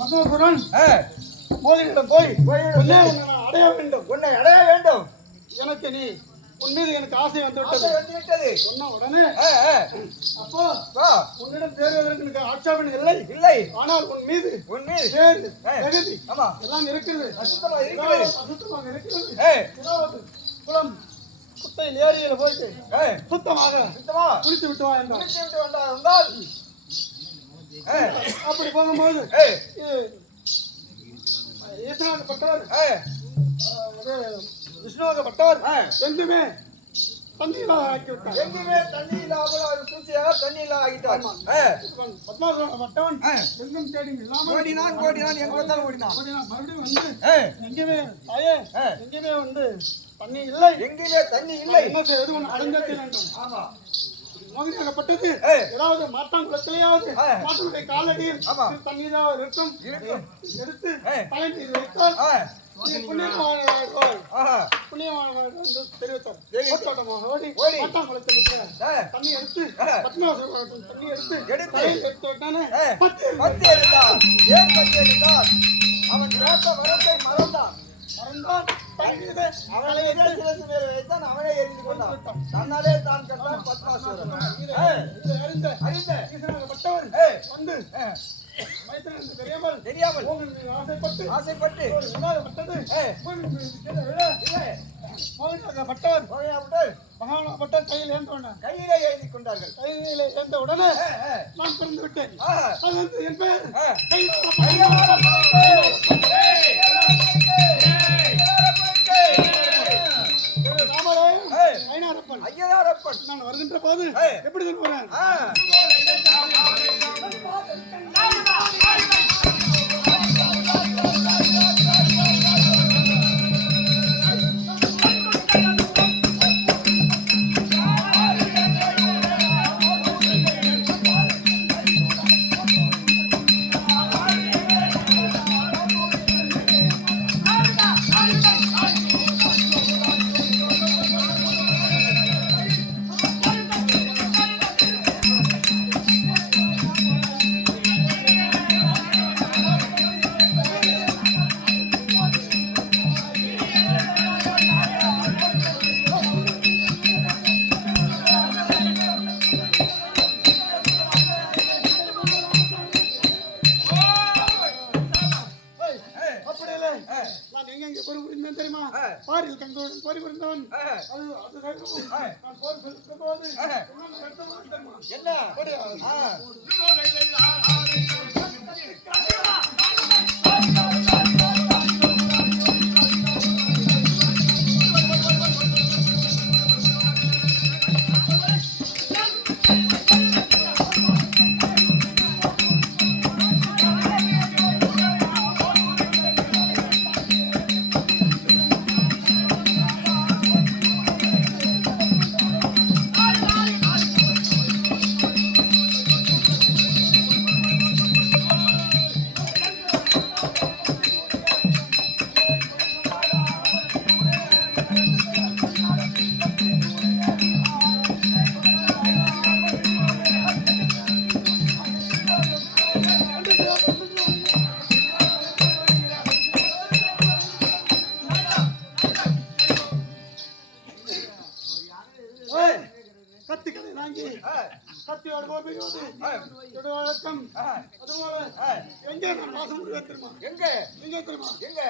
மகோபுரன் மோதியிடம் போய் உன்னை அடைய வேண்டும். உன்னை அடைய வேண்டும். எனக்கு நீ உன் மீது எனக்கு ஆசை வந்துவிட்டது. சொன்ன உடனே அப்போ உன்னிடம் சேருவதற்கு எனக்கு ஆட்சேபனை இல்லை. ஆனால் உன் மீது சேரு தகுதி எல்லாம் இருக்கிறது. அசுத்தமாக இருக்கிறது. குளம் குட்டையில் ஏரியில போயிட்டு சுத்தமாக குளித்து விட்டு வா என்றால் அப்படி போகும்போது ஈஸ்வராகப்பட்டவர் விஷ்ணுவாகப்பட்டவர் எங்குமே தண்ணீராக ஆக்கிவிட்டார். எங்குமே தண்ணீர் சூழ்ச்சியாக தண்ணீர் ஆகிட்டார். பத்மாவட்டவன் எங்கும் தேடி இல்லாமல் ஓடினான் எங்க வந்தாலும் ஓடினான். மறுபடியும் வந்து எங்கேயுமே தாயே எங்கேயுமே வந்து தண்ணி இல்லை. எங்கேயுமே தண்ணி இல்லை. என்ன செய்வது அடைந்தத்தில் என்றான். ஆமா மோகினியாகப்பட்டது ஏதாவது மாட்டாங்குளத்திலேயாவது மாட்டுடைய காலடியில் தண்ணீராவது இருக்கும் எடுத்து தலை மீது வைத்தால் புண்ணியமான தெரிவித்தார். ஓடி மாட்டாங்குளத்தில் தண்ணி எடுத்து தண்ணி எடுத்து தலையில் எடுத்து விட்டானே அவன் வரத்தை மறந்தான். அவனே எரிந்து கொண்டான். தன்னாலே தான் கண்டான் பத்மாசுரன். தெரியாமல் ஆசைப்பட்டு கையிலே எழுதி கொண்டார்கள். கையிலே ஏந்த உடனே நான் பிறந்து விட்டேன். அது வந்து என் பெயர் ஐயனாரப்பன். நான் வருகின்ற போது எப்படி சொல்லுவேன்? நான் எங்க பொறு புரிந்தேன் தெரியுமா? பாரில் கண்டோன் பொறி புரிந்தவன். அது நான் போர் செலுத்த போது என்ன கத்திகளை வாங்கி கத்தியோடு போகிறது வழக்கம். அதுபோல எங்கே நான் வாசம் தெரியுமா? எங்க தெரியுமா? எங்க